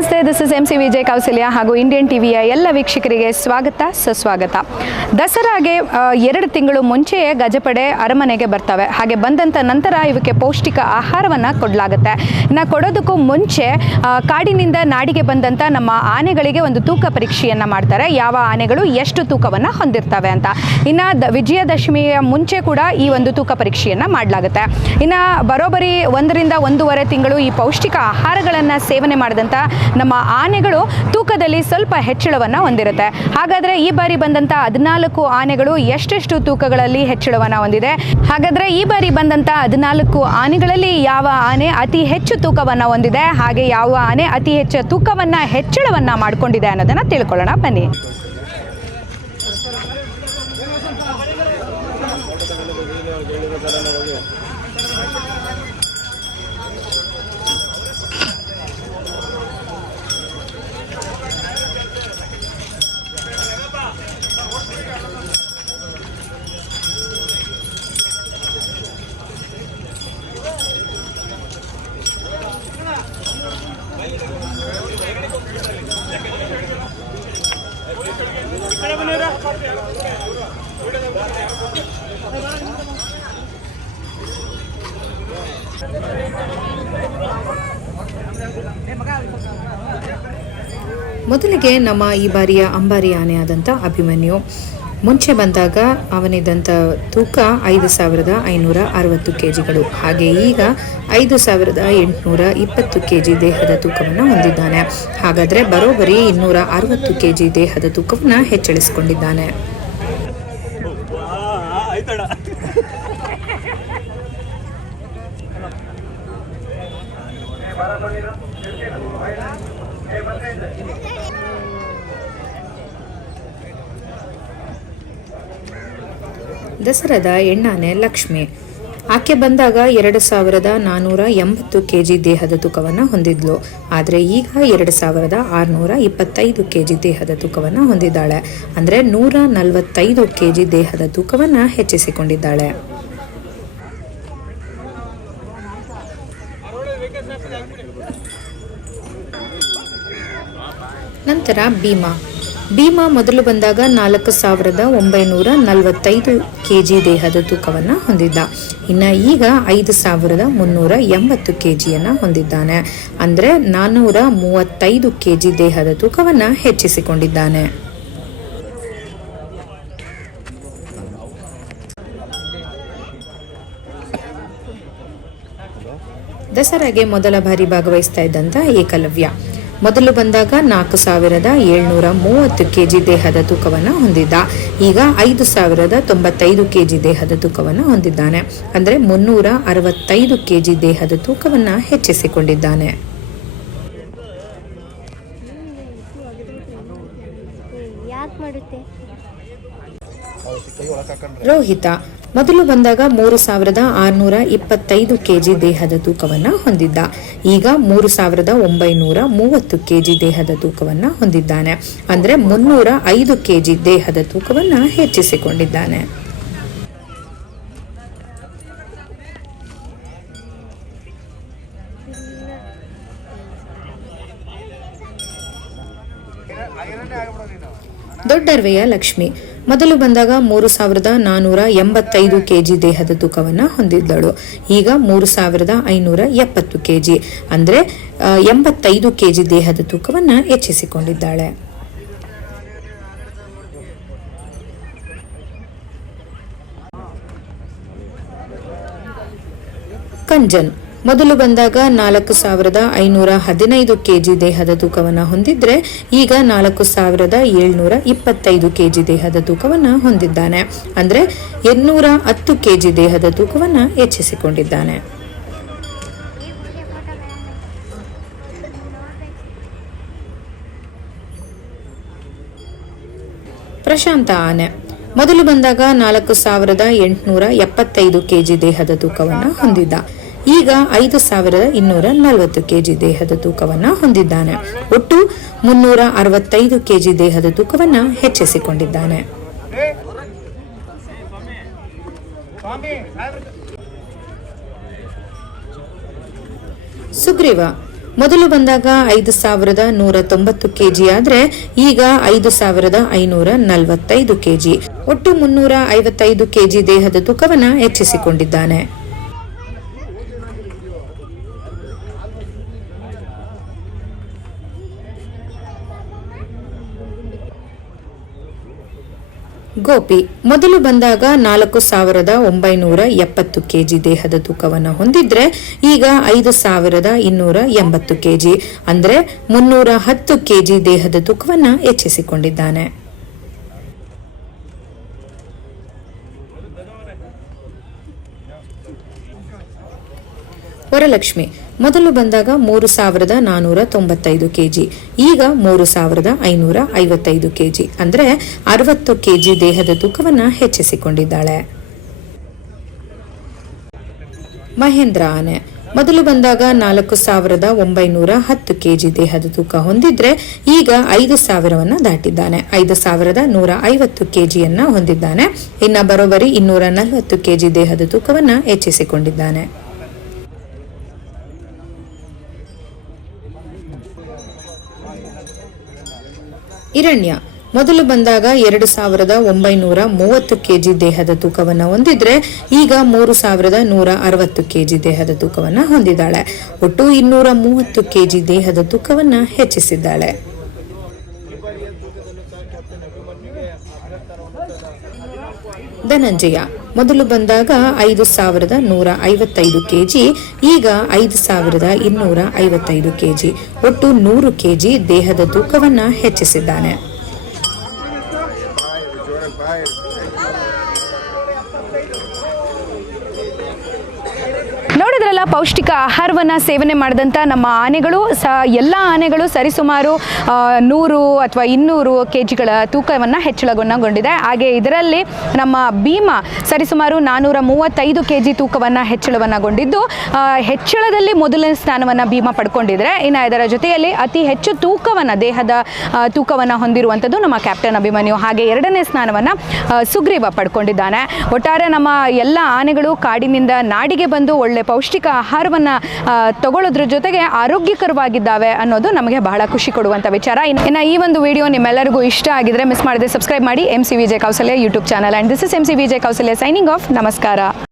ನಮಸ್ತೆ this is M C Vijay Kausalya ಹಾಗೂ Indian ಟಿವಿಯ ಎಲ್ಲ ವೀಕ್ಷಕರಿಗೆ ಸ್ವಾಗತ, ಸುಸ್ವಾಗತ. ದಸರಾಗೆ ಎರಡು ತಿಂಗಳು ಮುಂಚೆಯೇ ಗಜಪಡೆ ಅರಮನೆಗೆ ಬರ್ತವೆ. ಹಾಗೆ ಬಂದಂಥ ನಂತರ ಇವಕ್ಕೆ ಪೌಷ್ಟಿಕ ಆಹಾರವನ್ನು ಕೊಡಲಾಗುತ್ತೆ. ಇನ್ನು ಕೊಡೋದಕ್ಕೂ ಮುಂಚೆ ಕಾಡಿನಿಂದ ನಾಡಿಗೆ ಬಂದಂಥ ನಮ್ಮ ಆನೆಗಳಿಗೆ ಒಂದು ತೂಕ ಪರೀಕ್ಷೆಯನ್ನು ಮಾಡ್ತಾರೆ. ಯಾವ ಆನೆಗಳು ಎಷ್ಟು ತೂಕವನ್ನು ಹೊಂದಿರ್ತವೆ ಅಂತ. ಇನ್ನು ದ, ವಿಜಯದಶಮಿಯ ಮುಂಚೆ ಕೂಡ ಈ ಒಂದು ತೂಕ ಪರೀಕ್ಷೆಯನ್ನು ಮಾಡಲಾಗುತ್ತೆ. ಇನ್ನು ಬರೋಬ್ಬರಿ ಒಂದರಿಂದ ಒಂದೂವರೆ ತಿಂಗಳು ಈ ಪೌಷ್ಟಿಕ ಆಹಾರಗಳನ್ನು ಸೇವನೆ ಮಾಡಿದಂಥ ನಮ್ಮ ಆನೆಗಳು ತೂಕದಲ್ಲಿ ಸ್ವಲ್ಪ ಹೆಚ್ಚಳವನ್ನು ಹೊಂದಿರುತ್ತೆ. ಹಾಗಾದರೆ ಈ ಬಾರಿ ಬಂದಂಥ ಹದಿನಾಲ್ಕು ಆನೆಗಳು ಎಷ್ಟೆಷ್ಟು ತೂಕಗಳಲ್ಲಿ ಹೆಚ್ಚಳವನ್ನು ಹೊಂದಿದೆ? ಹಾಗಾದರೆ ಈ ಬಾರಿ ಬಂದಂಥ ಹದಿನಾಲ್ಕು ಆನೆಗಳಲ್ಲಿ ಯಾವ ಆನೆ ಅತಿ ಹೆಚ್ಚು ತೂಕವನ್ನು ಹೊಂದಿದೆ? ಹಾಗೆ ಯಾವ ಆನೆ ಅತಿ ಹೆಚ್ಚು ತೂಕವನ್ನು, ಹೆಚ್ಚಳವನ್ನು ಮಾಡಿಕೊಂಡಿದೆ ಅನ್ನೋದನ್ನು ತಿಳ್ಕೊಳ್ಳೋಣ. ಬನ್ನಿ. ಮೊದಲಿಗೆ ನಮ್ಮ ಈ ಬಾರಿಯ ಅಂಬಾರಿ ಆನೆ ಆದಂಥ ಅಭಿಮನ್ಯು. ಮುಂಚೆ ಬಂದಾಗ ಅವನಿದ್ದಂಥ ತೂಕ ಐದು ಸಾವಿರದ ಐನೂರ ಅರವತ್ತು ಕೆ ಜಿಗಳು ಹಾಗೆ ಈಗ ಐದು ಸಾವಿರದ ಎಂಟುನೂರ ಇಪ್ಪತ್ತು ಕೆ ಜಿ ದೇಹದ ತೂಕವನ್ನು ಹೊಂದಿದ್ದಾನೆ. ಹಾಗಾದರೆ ಬರೋಬ್ಬರಿ ಇನ್ನೂರ ಅರವತ್ತು ಕೆ ಜಿ ದೇಹದ ತೂಕವನ್ನು ಹೆಚ್ಚಳಿಸಿಕೊಂಡಿದ್ದಾನೆ. ದಸರಾದ ಎಣ್ಣಾನೆ ಲಕ್ಷ್ಮಿ. ಆಕೆ ಬಂದಾಗ ಎರಡು ಸಾವಿರದ ನಾನ್ನೂರ ಎಂಬತ್ತು ಕೆ ಜಿ ದೇಹದ ತೂಕವನ್ನು ಹೊಂದಿದ್ಲು. ಆದರೆ ಈಗ ಎರಡು ಸಾವಿರದ ಆರುನೂರ ಇಪ್ಪತ್ತೈದು ಕೆ ಜಿ ದೇಹದ ತೂಕವನ್ನು ಹೊಂದಿದ್ದಾಳೆ. ಅಂದರೆ ನೂರ ನಲವತ್ತೈದು ಕೆ ಜಿ ದೇಹದ ತೂಕವನ್ನು ಹೆಚ್ಚಿಸಿಕೊಂಡಿದ್ದಾಳೆ. ನಂತರ ಭೀಮಾ. ಭೀಮಾ ಮೊದಲು ಬಂದಾಗ ನಾಲ್ಕು ಸಾವಿರದ ಒಂಬೈನೂರ ನಲವತ್ತೈದು ಕೆ ಜಿ ದೇಹದ ತೂಕವನ್ನು ಹೊಂದಿದ್ದ. ಇನ್ನು ಈಗ ಐದು ಸಾವಿರದ ಮುನ್ನೂರ ಎಂಬತ್ತು ಕೆ ಜಿಯನ್ನು ಹೊಂದಿದ್ದಾನೆ. ಅಂದರೆ ನಾನ್ನೂರ ಮೂವತ್ತೈದು ಕೆ ಜಿ ದೇಹದ ತೂಕವನ್ನು ಹೆಚ್ಚಿಸಿಕೊಂಡಿದ್ದಾನೆ. ದಸರಾಗೆ ಮೊದಲ ಬಾರಿ ಭಾಗವಹಿಸ್ತಾ ಇದ್ದಂಥ ಏಕಲವ್ಯ. ಮೊದಲು ಬಂದಾಗ ನಾಲ್ಕು ಸಾವಿರದ ಏಳ್ನೂರ ಮೂವತ್ತು ಕೆಜಿ ದೇಹದ ತೂಕವನ್ನು ಹೊಂದಿದ್ದ. ಈಗ ಐದು ಸಾವಿರದ ತೊಂಬತ್ತೈದು ಕೆಜಿ ದೇಹದ ತೂಕವನ್ನು ಹೊಂದಿದ್ದಾನೆ. ಅಂದರೆ ಮುನ್ನೂರ ಅರವತ್ತೈದು ಕೆಜಿ ದೇಹದ ತೂಕವನ್ನು ಹೆಚ್ಚಿಸಿಕೊಂಡಿದ್ದಾನೆ. ರೋಹಿತ ಮೊದಲು ಬಂದಾಗ ಮೂರು ಸಾವಿರದ ಆರುನೂರ ಇಪ್ಪತ್ತೈದು ಕೆಜಿ ದೇಹದ ತೂಕವನ್ನ ಹೊಂದಿದ್ದ. ಈಗ ಮೂರು ಸಾವಿರದ ಒಂಬೈನೂರ ಮೂವತ್ತು ಕೆಜಿ ದೇಹದ ತೂಕವನ್ನು ಹೊಂದಿದ್ದಾನೆ. ಅಂದ್ರೆ ಮುನ್ನೂರ ಐದು ಕೆಜಿ ದೇಹದ ತೂಕವನ್ನ ಹೆಚ್ಚಿಸಿಕೊಂಡಿದ್ದಾನೆ. ದೊಡ್ಡರ್ವೆಯ ಲಕ್ಷ್ಮಿ. ಮೊದಲು ಬಂದಾಗ ಮೂರು ಸಾವಿರದ ನಾನೂರ ಎಂಬತ್ತೈದು ಕೆಜಿ ದೇಹದ ತೂಕವನ್ನು ಹೊಂದಿದ್ದಳು ಈಗ ಮೂರು ಸಾವಿರದ ಐನೂರ ಎಪ್ಪತ್ತು ಕೆಜಿ, ಅಂದರೆ ಎಂಬತ್ತೈದು ಕೆಜಿ ದೇಹದ ತೂಕವನ್ನು ಹೆಚ್ಚಿಸಿಕೊಂಡಿದ್ದಾಳೆ. ಕಂಜನ್ ಮೊದಲು ಬಂದಾಗ ನಾಲ್ಕು ಸಾವಿರದ ಐನೂರ ಹದಿನೈದು ಕೆಜಿ ದೇಹದ ತೂಕವನ್ನು ಹೊಂದಿದ್ರೆ ಈಗ ನಾಲ್ಕು ಸಾವಿರದ ಏಳ್ನೂರ ಇಪ್ಪತ್ತೈದು ಕೆಜಿ ದೇಹದ ತೂಕವನ್ನು ಹೊಂದಿದ್ದಾನೆ. ಅಂದ್ರೆ ಎನ್ನೂರ ಹತ್ತು ಕೆಜಿ ದೇಹದ ತೂಕವನ್ನು ಹೆಚ್ಚಿಸಿಕೊಂಡಿದ್ದಾನೆ. ಪ್ರಶಾಂತ ಆನೆ. ಮೊದಲು ಬಂದಾಗ ನಾಲ್ಕು ಸಾವಿರದ ಎಂಟುನೂರ ಎಪ್ಪತ್ತೈದು ಕೆಜಿ ದೇಹದ ತೂಕವನ್ನು ಹೊಂದಿದ್ದ. ಈಗ ಐದು ಸಾವಿರದ ಇನ್ನೂರ ನಲವತ್ತು ಕೆಜಿ ದೇಹದ ತೂಕವನ್ನ ಹೊಂದಿದ್ದಾನೆ. ಒಟ್ಟು ಮುನ್ನೂರ ಅರವತ್ತೈದು ಕೆಜಿ ದೇಹದ ತೂಕವನ್ನ ಹೆಚ್ಚಿಸಿಕೊಂಡಿದ್ದಾನೆ. ಸುಗ್ರೀವ, ಮೊದಲು ಬಂದಾಗ ಐದು ಸಾವಿರದ ನೂರ ತೊಂಬತ್ತು ಕೆಜಿ ಆದ್ರೆ ಈಗ ಐದು ಸಾವಿರದ ಐನೂರ ನಲವತ್ತೈದು ಕೆಜಿ. ಒಟ್ಟು ಮುನ್ನೂರ ಐವತ್ತೈದು ಕೆಜಿ ದೇಹದ ತೂಕವನ್ನ ಹೆಚ್ಚಿಸಿಕೊಂಡಿದ್ದಾನೆ. ಗೋಪಿ, ಮೊದಲು ಬಂದಾಗ ನಾಲ್ಕು ಸಾವಿರದ ಒಂಬೈನೂರ ಎಪ್ಪತ್ತು ಕೆಜಿ ದೇಹದ ತೂಕವನ್ನು ಹೊಂದಿದ್ರೆ ಈಗ ಐದು ಸಾವಿರದ ಇನ್ನೂರ ಎಂಬತ್ತು ಕೆಜಿ, ಅಂದ್ರೆ ಮುನ್ನೂರ ಹತ್ತು ಕೆಜಿ ದೇಹದ ತೂಕವನ್ನ ಹೆಚ್ಚಿಸಿಕೊಂಡಿದ್ದಾನೆ. ವರಲಕ್ಷ್ಮಿ ಮೊದಲು ಬಂದಾಗ ಮೂರು ಸಾವಿರದ ನಾನೂರ ತೊಂಬತ್ತೈದು ಕೆಜಿ, ಈಗ ಮೂರು ಸಾವಿರದ ಐನೂರ ಐವತ್ತೈದು ಕೆಜಿ, ಅಂದ್ರೆ ಅರವತ್ತು ಕೆಜಿ ದೇಹದ ತೂಕವನ್ನು ಹೆಚ್ಚಿಸಿಕೊಂಡಿದ್ದಾಳೆ. ಮಹೇಂದ್ರ ಆನೆ, ಮೊದಲು ಬಂದಾಗ ನಾಲ್ಕು ಸಾವಿರದ ಒಂಬೈನೂರ ಹತ್ತು ಕೆಜಿ ದೇಹದ ತೂಕ ಹೊಂದಿದ್ರೆ ಈಗ ಐದು ಸಾವಿರವನ್ನ ದಾಟಿದ್ದಾನೆ. ಐದು ಸಾವಿರದ ನೂರ ಐವತ್ತು ಕೆಜಿಯನ್ನ ಹೊಂದಿದ್ದಾನೆ. ಇನ್ನ ಬರೋಬ್ಬರಿ ಇನ್ನೂರ ನಲವತ್ತು ಕೆಜಿ ದೇಹದ ತೂಕವನ್ನ ಹೆಚ್ಚಿಸಿಕೊಂಡಿದ್ದಾನೆ. ಇರಣ್ಯ ಮೊದಲು ಬಂದಾಗ ಎರಡು ಸಾವಿರದ ಒಂಬೈನೂರ ಮೂವತ್ತು ಕೆಜಿ ದೇಹದ ತೂಕವನ್ನು ಹೊಂದಿದ್ರೆ ಈಗ ಮೂರು ಸಾವಿರದ ನೂರ ಅರವತ್ತು ಕೆಜಿ ದೇಹದ ತೂಕವನ್ನು ಹೊಂದಿದ್ದಾಳೆ. ಒಟ್ಟು ಇನ್ನೂರ ಮೂವತ್ತು ಕೆಜಿ ದೇಹದ ತೂಕವನ್ನು ಹೆಚ್ಚಿಸಿದ್ದಾಳೆ. ಧನಂಜಯ. ಮೊದಲು ಬಂದಾಗ ಐದು ಸಾವಿರದ ನೂರ ಐವತ್ತೈದು ಕೆಜಿ ಈಗ ಐದು ಸಾವಿರದ ಇನ್ನೂರ ಐವತ್ತೈದು ಕೆಜಿ. ಒಟ್ಟು ನೂರು ಕೆಜಿ ದೇಹದ ತೂಕವನ್ನ ಹೆಚ್ಚಿಸಿದ್ದಾನೆ. ನೋಡಿದ್ರಲ್ಲ, ಪೌಷ್ಟಿಕ ಆಹಾರವನ್ನು ಸೇವನೆ ಮಾಡಿದಂಥ ನಮ್ಮ ಆನೆಗಳು. ಸ, ಎಲ್ಲ ಆನೆಗಳು ಸರಿಸುಮಾರು ನೂರು ಅಥವಾ ಇನ್ನೂರು ಕೆ ಜಿಗಳ ತೂಕವನ್ನು ಹೆಚ್ಚಳಗೊಂಡಿದೆ ಹಾಗೆ ಇದರಲ್ಲಿ ನಮ್ಮ ಭೀಮ ಸರಿಸುಮಾರು ನಾನ್ನೂರ ಮೂವತ್ತೈದು ಕೆ ಜಿ ತೂಕವನ್ನು ಹೆಚ್ಚಳವನ್ನಗೊಂಡಿದ್ದು. ಹೆಚ್ಚಳದಲ್ಲಿ ಮೊದಲನೇ ಸ್ಥಾನವನ್ನು ಭೀಮ ಪಡ್ಕೊಂಡಿದ್ರೆ, ಇನ್ನು ಇದರ ಜೊತೆಯಲ್ಲಿ ಅತಿ ಹೆಚ್ಚು ತೂಕವನ್ನು, ದೇಹದ ತೂಕವನ್ನು ಹೊಂದಿರುವಂಥದ್ದು ನಮ್ಮ ಕ್ಯಾಪ್ಟನ್ ಅಭಿಮನ್ಯು. ಹಾಗೆ ಎರಡನೇ ಸ್ಥಾನವನ್ನು ಸುಗ್ರೀವ ಪಡ್ಕೊಂಡಿದ್ದಾನೆ. ಒಟ್ಟಾರೆ ನಮ್ಮ ಎಲ್ಲ ಆನೆಗಳು ಕಾಡಿನಿಂದ ನಾಡಿಗೆ ಬಂದು ಒಳ್ಳೆ ಪೌಷ್ಟಿಕ ಆಹಾರವನ್ನು ತಗೊಳ್ಳೋದ್ರ ಜೊತೆಗೆ ಆರೋಗ್ಯಕರವಾಗಿದ್ದಾವೆ ಅನ್ನೋದು ನಮಗೆ ಬಹಳ ಖುಷಿ ಕೊಡುವಂಥ ವಿಚಾರ. ಇನ್ನು ಇನ್ನು ಈ ಒಂದು ವಿಡಿಯೋ ನಿಮ್ಮೆಲ್ಲರಿಗೂ ಇಷ್ಟ ಆಗಿದ್ರೆ ಮಿಸ್ ಮಾಡಿದ್ರೆ ಸಬ್ಸ್ಕ್ರೈಬ್ ಮಾಡಿ M C Vijay Kausalya YouTube channel and this is M C Vijay Kausalya signing off ನಮಸ್ಕಾರ.